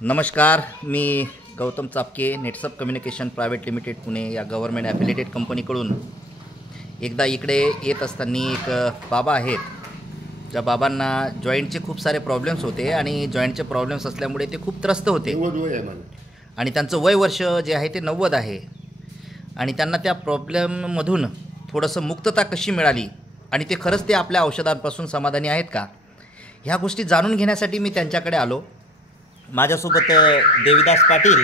नमस्कार, मी Gautam Chapke, Netsap communication private limited Pune या गव्हर्नमेंट ॲफिलिएटेड कंपनीकडून एकदा इकडे येत असताना एक बाबा आहेत. ज्या बाबांना जॉईंटचे खूप सारे प्रॉब्लेम्स होते आणि जॉईंटचे प्रॉब्लेम्स असल्यामुळे ते खूप त्रस्त होते आणि त्यांचं वय वर्ष जे आहे ते 90 आहे आणि त्यांना त्या प्रॉब्लेममधून थोडंसं मुक्तता कशी मिळाली आणि ते खरंच ते आपल्या औषधांपासून समाधानी आहेत का, ह्या गोष्टी जाणून घेण्यासाठी मी त्यांच्याकडे आलो. माझ्यासोबत देविदास पाटील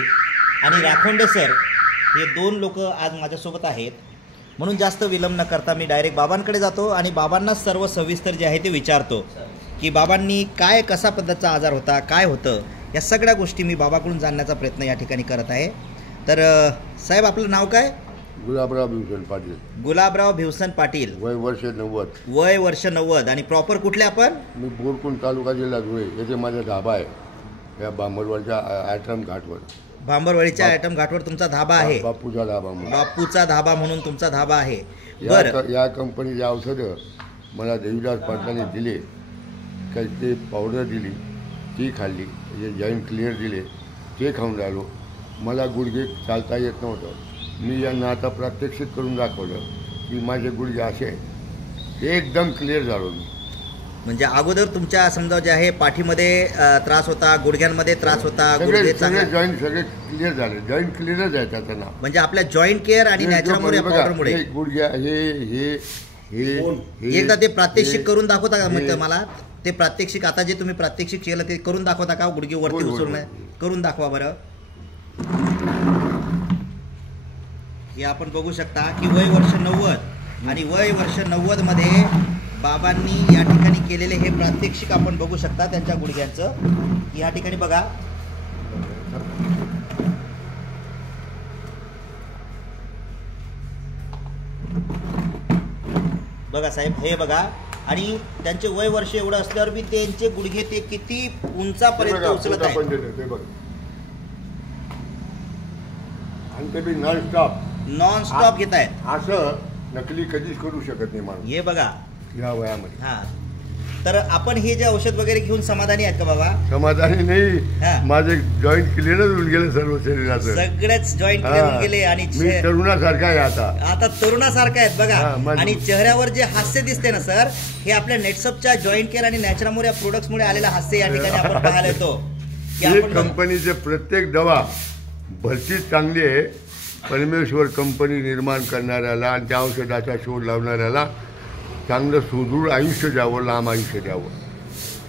आणि राखोंडे सर हे दोन लोक आज माझ्यासोबत आहेत. म्हणून जास्त विलंब न करता मी डायरेक्ट बाबांकडे जातो आणि बाबांना सर्व सविस्तर जे आहे ते विचारतो की बाबांनी काय कसा पद्धतीचा आजार होता, काय होतं, या सगळ्या गोष्टी मी बाबाकडून जाणण्याचा प्रयत्न या ठिकाणी करत आहे. तर साहेब, आपलं नाव काय? गुलाबराव भिवसन पाटील. गुलाबराव भिवसन पाटील. वय वर्ष 90. वय वर्ष 90. आणि प्रॉपर कुठले आपण? मी बोरकुंड तालुका जिल्हा धुळे येथे माझा धाबा आहे. या बांबरवाडीच्या आयटम घाटवर. भांबरवाडीच्या आयटम घाटवर तुमचा धाबा आहे? बापूचा धाबा म्हणून. बापूचा धाबा म्हणून तुमचा धाबा आहे. बरं, या कंपनीचे औषधं मला देवीदास पाटलांनी दिले. काही ते पावडर दिली, ती खाल्ली. जे जॉईंट क्लिअर दिले ते खाऊन राहिलो. मला गुडघे चालता येत नव्हतं. मी यांना आता प्रात्यक्षिक करून दाखवलं की माझे गुडघे असे एकदम क्लिअर झालो मी. म्हणजे अगोदर तुमच्या समजा जे आहे पाठीमध्ये त्रास होता, गुडघ्यांमध्ये त्रास होता, सगळे जॉईंट सगळे क्लिअर झाले. जॉईंट क्लिअरच आहे त्याचं नाव. म्हणजे आपल्या जॉईंट केअर आणि नॅचरल पावडरमुळे गुडघ्या हे एकदा ते प्रात्यक्षिक करून दाखवता का? म्हणजे मला ते प्रात्यक्षिक आता जे तुम्ही प्रात्यक्षिक केलं ते करून दाखवता का? गुडघे वरती उचलून करून दाखवा बरं. हे आपण बघू शकता की वय वर्ष 90 आणि वय वर्ष 90 मध्ये बाबांनी या ठिकाणी केलेले हे प्रात्यक्षिक आपण बघू शकता त्यांच्या गुडघ्यांचं. या ठिकाणी बघा, बघा साहेब, हे बघा. आणि त्यांचे वय वर्ष एवढं असल्यावर बी त्यांचे गुडघे ते किती उंचापर्यंत उचलत आहेत. आणि ते बी नॉन स्टॉप घेत आहेत. असं नकली कधीच करू शकत नाही माणूस. हे बघा या वयामध्ये. हा, तर आपण हे जे औषध वगैरे घेऊन समाधानी आहेत का बाबा? समाधानी नाही, माझे जॉईंट क्लिअरच होऊन गेले सर्व शरीराचं. सगळेच जॉईंट क्लिअर होऊन गेले आणि मी तरुणासारखा आहे आता तरुणासारखा आहेत बघा. आणि चेहऱ्यावर जे हास्य दिसते ना सर, हे आपल्या नेटसपच्या जॉईंट केअर आणि नॅचरल या प्रोडक्ट्समुळे आलेलं हास्य या ठिकाणी आपण पाहायला येतो. कंपनीचे प्रत्येक दवा भरती चांगली आहे. परमेश्वर कंपनी निर्माण करणाऱ्याला आणि त्या औषधाचा शोध लावणाऱ्याला चांगलं सुदृढ आयुष्य द्यावं, लांब आयुष्य द्यावं.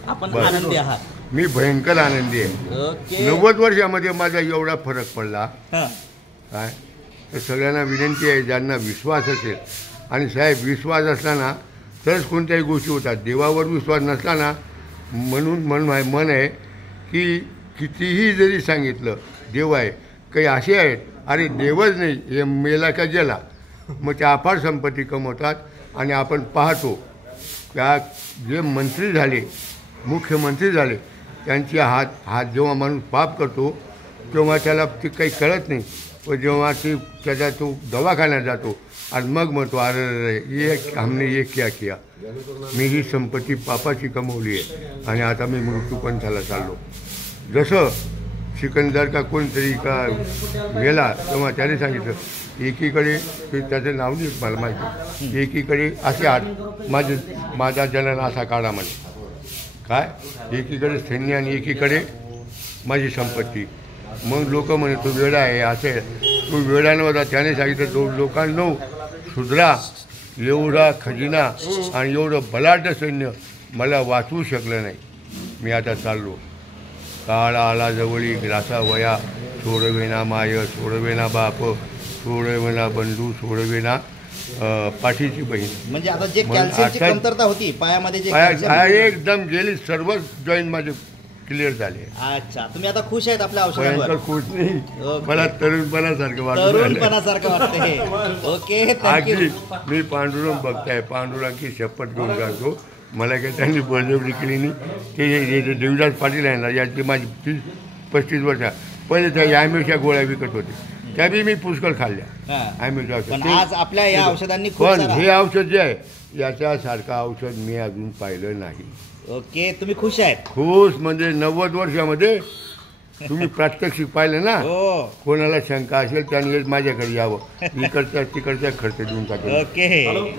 आपण आनंदी आहात? मी भयंकर आनंदी आहे. 90 वर्षामध्ये माझा एवढा फरक पडला. काय तर सगळ्यांना विनंती आहे, ज्यांना विश्वास असेल. आणि साहेब, विश्वास असला तरच कोणत्याही गोष्टी होतात. देवावर विश्वास नसला ना, म्हणून मन आहे की कितीही जरी सांगितलं देव आहे, काही असे आहेत अरे देवच नाही, हे मेला का गेला, मग त्या अफाट संपत्ती कमवतात. आणि आपण पाहतो त्या जे मंत्री झाले, मुख्यमंत्री झाले, त्यांचे हात जेव्हा माणूस पाप करतो तेव्हा त्याला ते काही कळत नाही. व जेव्हा त्याचा तो दवाखान्यात जातो आणि मग म्हणतो अरे ये हमने ये क्या किया, मी ही संपत्ती पापाची कमवली आहे आणि आता मी मृत्यूपंथाला चाललो. जसं सिकंदर का कोणतरी का गेला तेव्हा त्याने सांगितलं, एकीकडे त्याचं नाव नाही मला माहिती, एकीकडे असे माझा जनन असा काढा म्हणे. काय एकीकडे सैन्य आणि एकीकडे माझी संपत्ती. मग लोक म्हणे तो वेडा आहे, असे तो वेडा नव्हता. त्याने सांगितलं तो लोकांनो सुधरा, एवढा खजिना आणि एवढं बलाढ्य सैन्य मला वाचवू शकलं नाही. मी आता चाललो. काळा आला जवळी ग्रासा वया, सोडवेना माय सोडवेना बाप, सोडवेना बंधू सोडवेना पाठीची बहीण. म्हणजे आता जे कॅल्शियमची कमतरता होती पायामध्ये, जे एकदम गेली, सर्व जॉईंट माझे क्लिअर झाले. अच्छा, तुम्ही आता खुश आहेत आपल्या औषधावर? खुश नाही, मला तरुणपणासारखं वाटतं हे. ओके, अगदी. मी पांडुरंग बघताय, पांडुरंगाची शपथ घेऊन जातो. मला काही त्यांनी बळजबरी केली नाही. ते देवीदास पाटील आहे ना, याची माझी 30-35 वर्ष पहिले त्या ॲम्यूच्या गोळ्या विकत होते, त्या बी मी पुष्कळ खाल्ल्या ॲम्यूच्या औषध. आज आपल्या या औषधांनी पण हे औषध जे आहे याच्यासारखं औषध मी अजून पाहिलं नाही. ओके, तुम्ही खुश आहेत? खुश म्हणजे 90 वर्षामध्ये तुम्ही प्रात्यक्षिक पाहिलं ना, हो कोणाला शंका असेल त्याने माझ्याकडे यावं, इकडचा तिकडचा खर्च देऊन टाकेल. ओके.